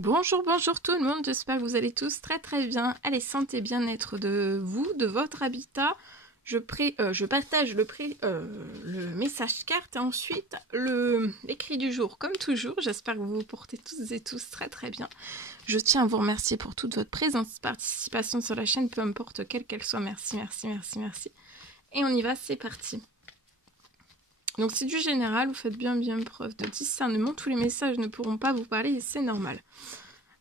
Bonjour, bonjour tout le monde, j'espère que vous allez tous très très bien. Allez, santé, bien-être de vous, de votre habitat. Je partage le message carte et ensuite l'écrit du jour comme toujours. J'espère que vous vous portez tous et tous très très bien. Je tiens à vous remercier pour toute votre présence, participation sur la chaîne, peu importe quelle qu'elle soit. Merci, merci, merci, merci. Et on y va, c'est parti. Donc c'est du général, vous faites bien preuve de discernement. Tous les messages ne pourront pas vous parler et c'est normal.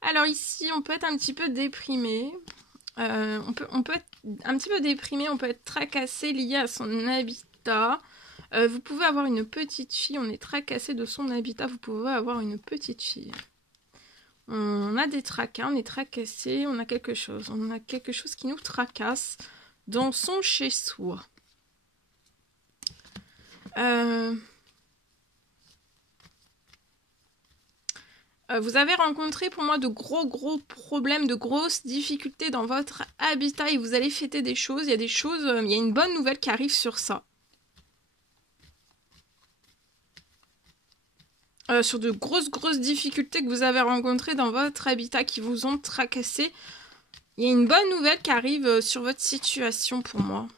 Alors ici, on peut être un petit peu déprimé. On peut être un petit peu déprimé, on peut être tracassé lié à son habitat. Vous pouvez avoir une petite fille, on est tracassé de son habitat, vous pouvez avoir une petite fille. On a des tracas, on est tracassé, on a quelque chose qui nous tracasse dans son chez-soi. Vous avez rencontré pour moi de gros problèmes, de grosses difficultés dans votre habitat et vous allez fêter des choses. Il y a des choses, il y a une bonne nouvelle qui arrive sur ça. Sur de grosses difficultés que vous avez rencontrées dans votre habitat qui vous ont tracassé. Il y a une bonne nouvelle qui arrive sur votre situation pour moi.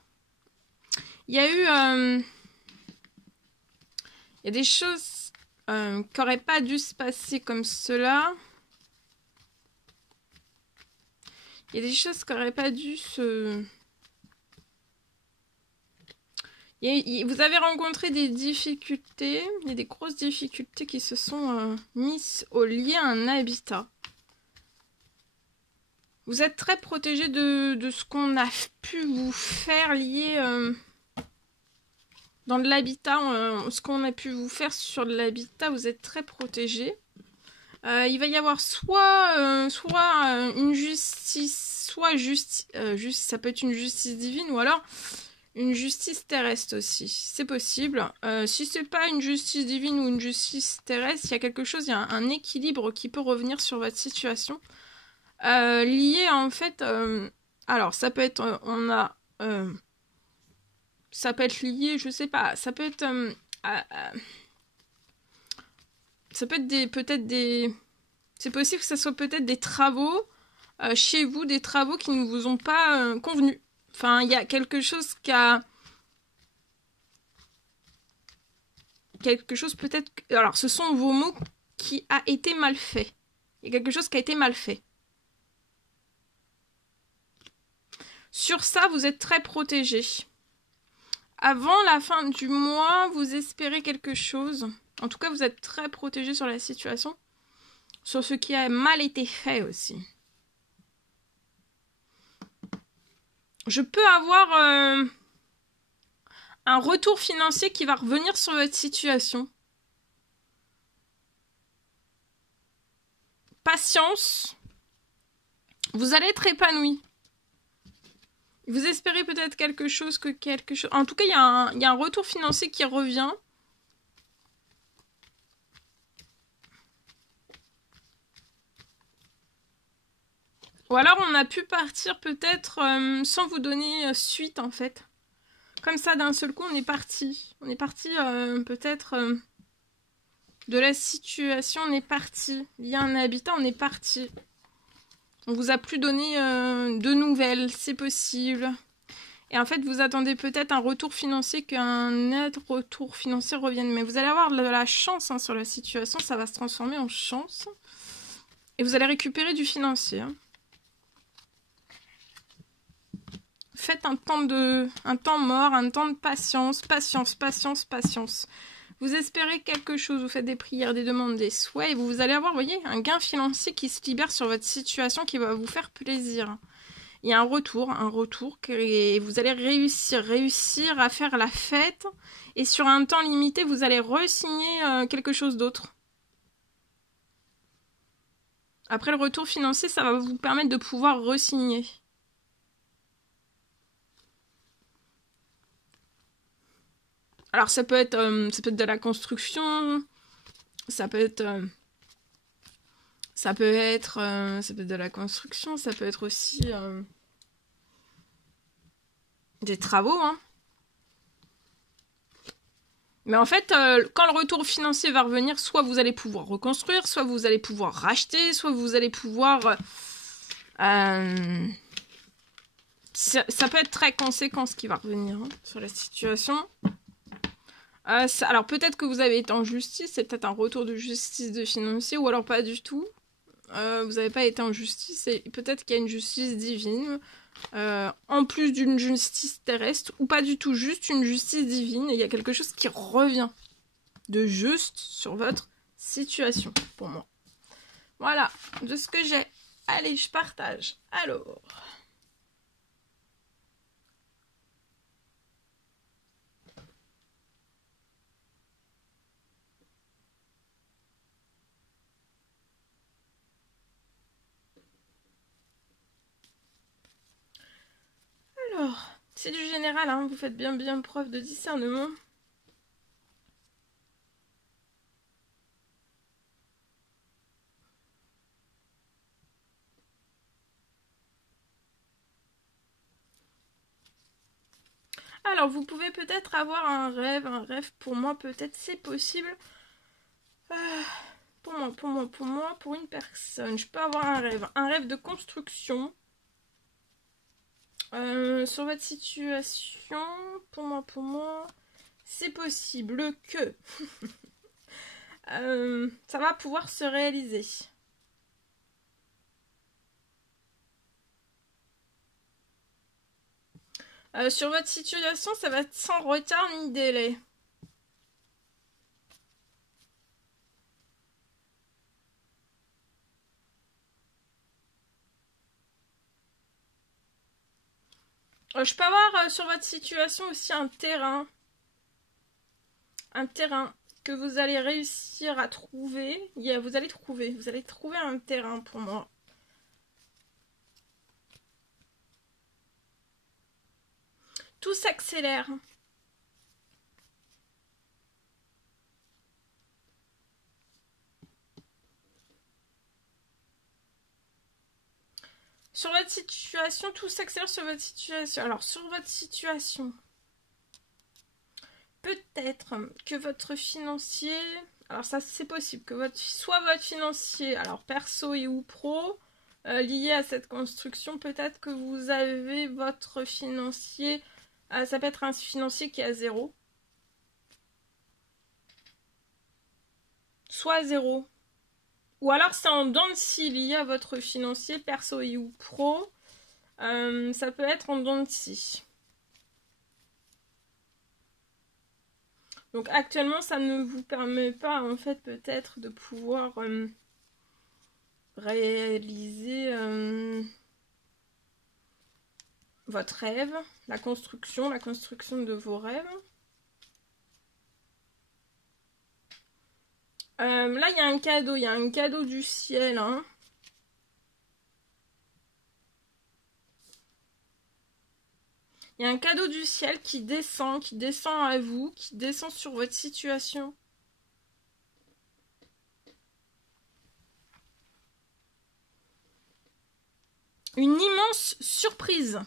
Il y a eu... il y a des choses qui n'auraient pas dû se passer comme cela. Il y a des choses qui n'auraient pas dû se... Vous avez rencontré des difficultés, il y a des grosses difficultés qui se sont mises au lié à un habitat. Vous êtes très protégé de ce qu'on a pu vous faire lié dans de l'habitat, ce qu'on a pu vous faire sur de l'habitat, vous êtes très protégé. Il va y avoir soit une justice, ça peut être une justice divine ou alors une justice terrestre aussi, c'est possible. Si c'est pas une justice divine ou une justice terrestre, il y a quelque chose, il y a un équilibre qui peut revenir sur votre situation. Lié en fait, alors ça peut être, ça peut être lié, je sais pas, ça peut être, ça peut être peut-être des, c'est possible que ça soit peut-être des travaux chez vous, des travaux qui ne vous ont pas convenu. Enfin, il y a quelque chose qui a... Quelque chose peut-être... Alors, ce sont vos mots qui a été mal fait. Il y a quelque chose qui a été mal fait. Sur ça, vous êtes très protégé. Avant la fin du mois, vous espérez quelque chose. En tout cas, vous êtes très protégé sur la situation. Sur ce qui a mal été fait aussi. Je peux avoir un retour financier qui va revenir sur votre situation. Patience. Vous allez être épanoui. Vous espérez peut-être quelque chose. En tout cas, il y a un retour financier qui revient. Ou alors on a pu partir peut-être sans vous donner suite en fait. Comme ça d'un seul coup on est parti. On est parti peut-être de la situation, on est parti. Il y a un habitat, on est parti. On vous a plus donné de nouvelles, c'est possible. Et en fait vous attendez peut-être un retour financier, qu'un net retour financier revienne. Mais vous allez avoir de la chance sur la situation, ça va se transformer en chance. Et vous allez récupérer du financier. Faites un temps mort, un temps de patience. Vous espérez quelque chose, vous faites des prières, des demandes, des souhaits, et vous allez avoir, vous voyez, un gain financier qui se libère sur votre situation, qui va vous faire plaisir. Il y a un retour, et vous allez réussir à faire la fête, et sur un temps limité, vous allez re-signer quelque chose d'autre. Après le retour financier, ça va vous permettre de pouvoir re-signer. Alors ça peut être de la construction, ça peut être de la construction, ça peut être aussi des travaux. Mais en fait, quand le retour financier va revenir, soit vous allez pouvoir reconstruire, soit vous allez pouvoir racheter, soit vous allez pouvoir... ça peut être très conséquent ce qui va revenir hein, sur la situation. Alors peut-être que vous avez été en justice, c'est peut-être un retour de justice de financier, ou alors pas du tout. Vous n'avez pas été en justice, et peut-être qu'il y a une justice divine, en plus d'une justice terrestre, ou pas du tout, juste une justice divine, et il y a quelque chose qui revient de juste sur votre situation, pour moi. Voilà, de ce que j'ai. Allez, je partage. Alors... Alors, c'est du général, hein, vous faites bien preuve de discernement. Alors, vous pouvez peut-être avoir un rêve pour moi, peut-être c'est possible. Pour moi, pour une personne, je peux avoir un rêve de construction. Sur votre situation, pour moi, c'est possible que ça va pouvoir se réaliser. Sur votre situation, ça va être sans retard ni délai. Je peux avoir sur votre situation aussi un terrain. Un terrain que vous allez réussir à trouver. Vous allez trouver un terrain pour moi. Tout s'accélère. Sur votre situation, tout s'accélère sur votre situation. Alors, sur votre situation, peut-être que votre financier... Alors ça, c'est possible que soit votre financier, alors perso et ou pro, lié à cette construction, peut-être que vous avez votre financier... ça peut être un financier qui est à 0. Soit 0. Ou alors c'est en dents de scie lié à votre financier, perso et ou pro. Ça peut être en dents de scie. Donc actuellement, ça ne vous permet pas, en fait, peut-être de pouvoir réaliser votre rêve, la construction de vos rêves. Là, il y a un cadeau du ciel, hein. Il y a un cadeau du ciel qui descend à vous, qui descend sur votre situation. Une immense surprise.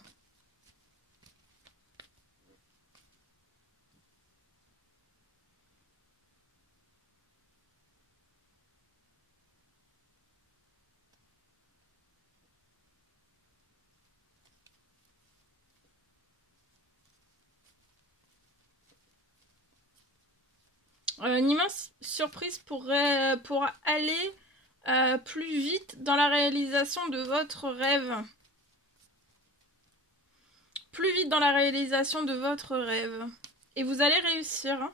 Une immense surprise pour aller plus vite dans la réalisation de votre rêve. Plus vite dans la réalisation de votre rêve. Et vous allez réussir. Hein.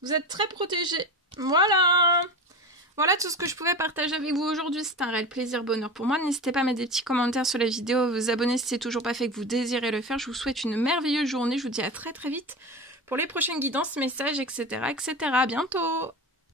Vous êtes très protégés. Voilà. Voilà tout ce que je pouvais partager avec vous aujourd'hui. C'est un réel plaisir, bonheur pour moi. N'hésitez pas à mettre des petits commentaires sur la vidéo, vous abonner si c'est toujours pas fait que vous désirez le faire. Je vous souhaite une merveilleuse journée. Je vous dis à très vite pour les prochaines guidances, messages, etc. etc. À bientôt.